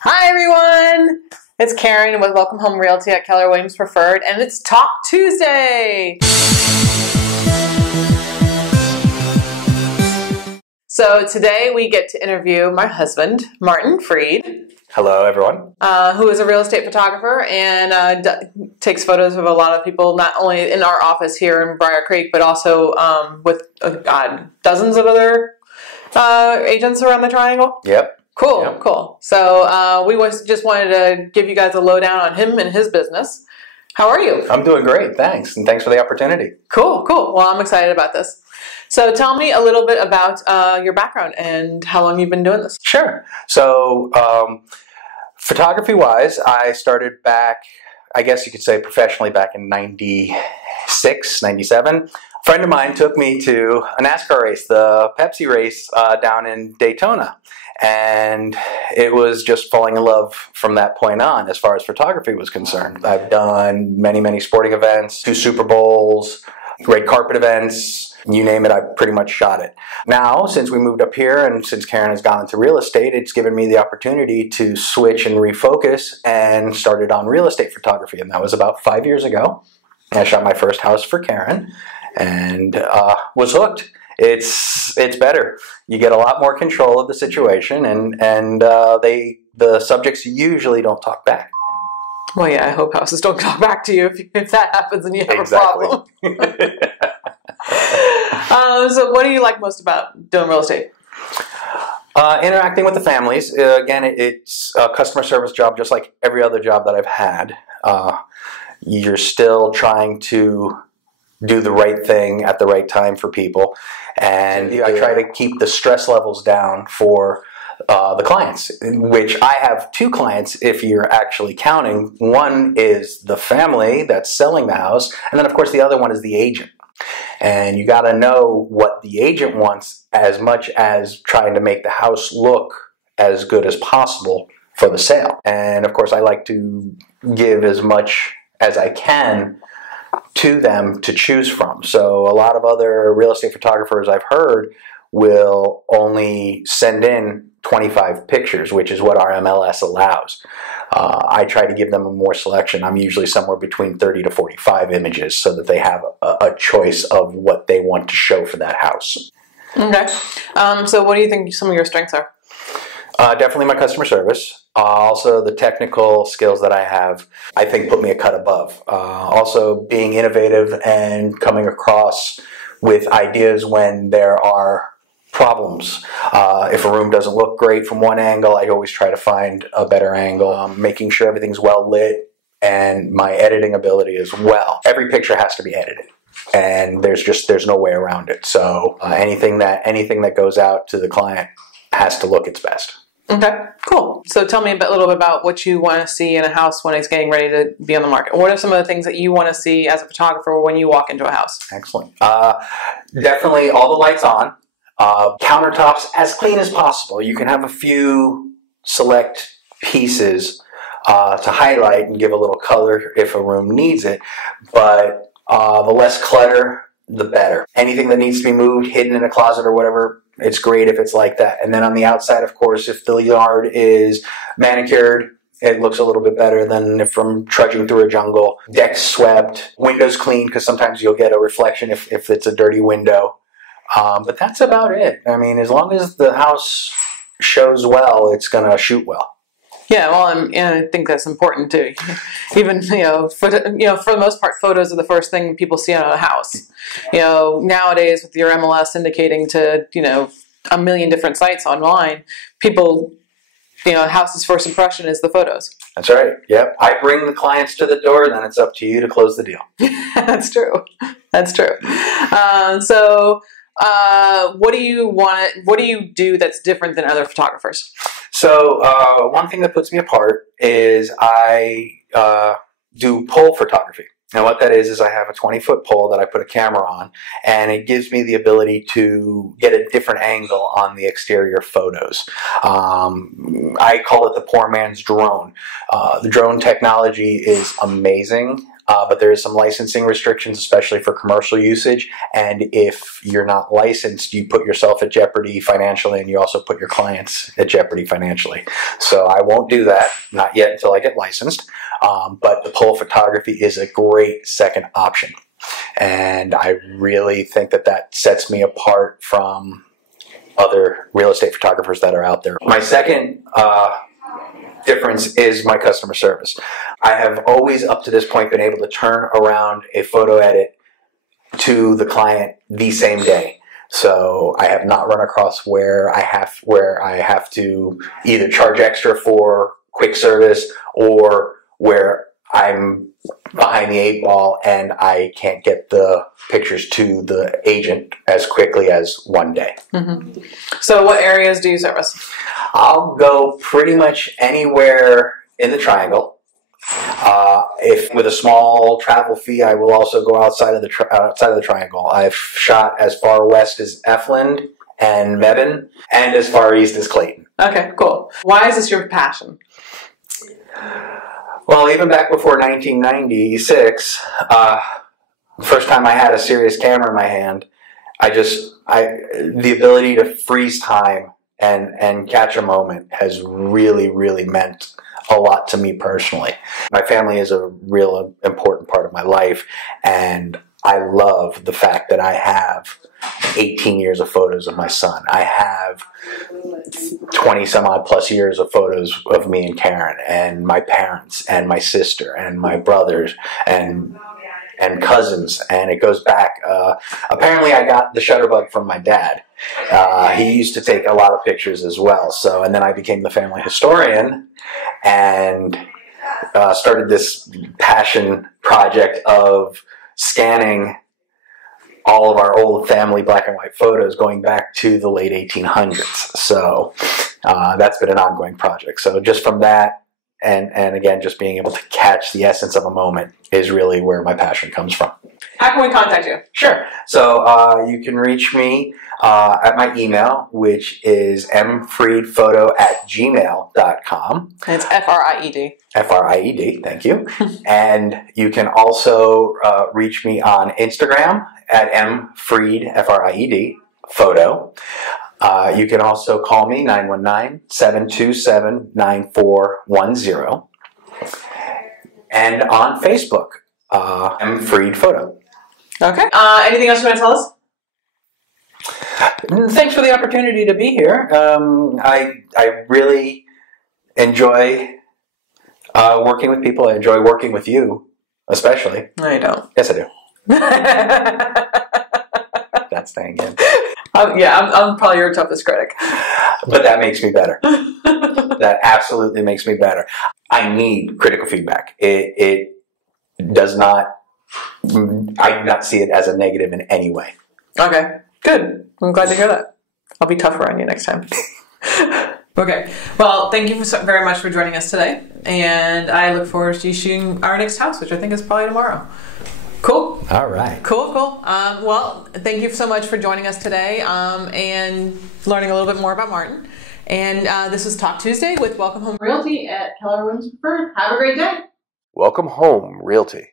Hi everyone! It's Karen with Welcome Home Realty at Keller Williams Preferred, and it's Talk Tuesday! So today we get to interview my husband, Martin Freed. Hello everyone. Who is a real estate photographer and takes photos of a lot of people, not only in our office here in Briar Creek, but also with dozens of other agents around the triangle. Yep. Cool, Yep. cool. So we just wanted to give you guys a lowdown on him and his business. How are you? I'm doing great, thanks, and thanks for the opportunity. Cool, cool. Well, I'm excited about this. So tell me a little bit about your background and how long you've been doing this. Sure. So photography-wise, I started back, I guess you could say professionally, back in 96, 97. A friend of mine took me to a NASCAR race, the Pepsi race down in Daytona. And it was just falling in love from that point on as far as photography was concerned. I've done many, many sporting events, 2 Super Bowls, red carpet events, you name it, I've pretty much shot it. Now, since we moved up here and since Karen has gone into real estate, it's given me the opportunity to switch and refocus and started on real estate photography. And that was about 5 years ago. I shot my first house for Karen and was hooked. It's better. You get a lot more control of the situation, and the subjects usually don't talk back. Well, yeah, I hope houses don't talk back to you if that happens and you have Exactly. a problem. So what do you like most about doing real estate? Interacting with the families. Again, it's a customer service job just like every other job that I've had. You're still trying to do the right thing at the right time for people. And I try to keep the stress levels down for the clients, which I have 2 clients if you're actually counting. One is the family that's selling the house, and then of course the other one is the agent. And you got to know what the agent wants as much as trying to make the house look as good as possible for the sale. And of course I like to give as much as I can to them to choose from. So a lot of other real estate photographers I've heard will only send in 25 pictures, which is what our MLS allows. I try to give them a more selection. I'm usually somewhere between 30 to 45 images so that they have a choice of what they want to show for that house. Okay. So what do you think some of your strengths are? Definitely my customer service. Also the technical skills that I have, I think, put me a cut above. Also being innovative and coming across with ideas when there are problems. If a room doesn't look great from one angle, I always try to find a better angle. Making sure everything's well lit, and my editing ability as well. Every picture has to be edited, and there's no way around it. So anything that goes out to the client has to look its best. Okay, cool. So tell me a little bit about what you want to see in a house when it's getting ready to be on the market. What are some of the things that you want to see as a photographer when you walk into a house? Excellent. Definitely all the lights on. Countertops as clean as possible. You can have a few select pieces to highlight and give a little color if a room needs it, but the less clutter, the better. Anything that needs to be moved, hidden in a closet or whatever, it's great if it's like that. And then on the outside, of course, if the yard is manicured, it looks a little bit better than if from trudging through a jungle. Decks swept, windows clean, because sometimes you'll get a reflection if it's a dirty window. But that's about it. I mean, as long as the house shows well, it's going to shoot well. Yeah, well, and I think that's important too. Even for the most part, photos are the first thing people see on a house. Nowadays with your MLS indicating to a million different sites online, people, house's first impression is the photos. That's right. Yep. I bring the clients to the door, then it's up to you to close the deal. That's true. That's true. What do you do that's different than other photographers? So one thing that puts me apart is I do pole photography. And what that is I have a 20-foot pole that I put a camera on, and it gives me the ability to get a different angle on the exterior photos. I call it the poor man's drone. The drone technology is amazing. but there is some licensing restrictions, especially for commercial usage. And if you're not licensed, you put yourself at jeopardy financially, and you also put your clients at jeopardy financially. So I won't do that, not yet until I get licensed. But the pole photography is a great second option. And I really think that that sets me apart from other real estate photographers that are out there. My second difference is my customer service. I have always up to this point been able to turn around a photo edit to the client the same day. So I have not run across where I have to either charge extra for quick service, or where I'm behind the 8 ball and I can't get the pictures to the agent as quickly as one day. Mm-hmm. So what areas do you service? I'll go pretty much anywhere in the triangle. If with a small travel fee, I will also go outside of the triangle. I've shot as far west as Efland and Mebane, and as far east as Clayton. Okay, cool. Why is this your passion? Well, even back before 1996, the first time I had a serious camera in my hand, the ability to freeze time and catch a moment has really, really meant a lot to me personally. My family is a real important part of my life, and I love the fact that I have 18 years of photos of my son. I have 20 some odd plus years of photos of me and Karen and my parents and my sister and my brothers and cousins, and it goes back. Apparently I got the shutterbug from my dad. He used to take a lot of pictures as well. So, and then I became the family historian and started this passion project of scanning all of our old family black and white photos going back to the late 1800s. So that's been an ongoing project. So just from that, and again, just being able to catch the essence of a moment is really where my passion comes from. How can we contact you? Sure. So you can reach me at my email, which is mfriedphoto@gmail.com. It's Fried. Fried, thank you. And you can also reach me on Instagram at mfried, Fried, photo. You can also call me 919-727-9410. And on Facebook, mfried photo. Okay. Anything else you want to tell us? Thanks for the opportunity to be here. I really enjoy working with people. I enjoy working with you, especially. No, you don't. Yes, I do. That's staying in. Yeah, I'm probably your toughest critic. But that makes me better. That absolutely makes me better. I need critical feedback. It does not, I do not see it as a negative in any way. Okay, good. I'm glad to hear that. I'll be tougher on you next time. Okay, well, thank you very much for joining us today. And I look forward to you shooting our next house, which I think is probably tomorrow. Cool. All right. Cool. Well, thank you so much for joining us today and learning a little bit more about Martin. And this is Talk Tuesday with Welcome Home Realty at Keller Williams Preferred. Have a great day. Welcome Home Realty.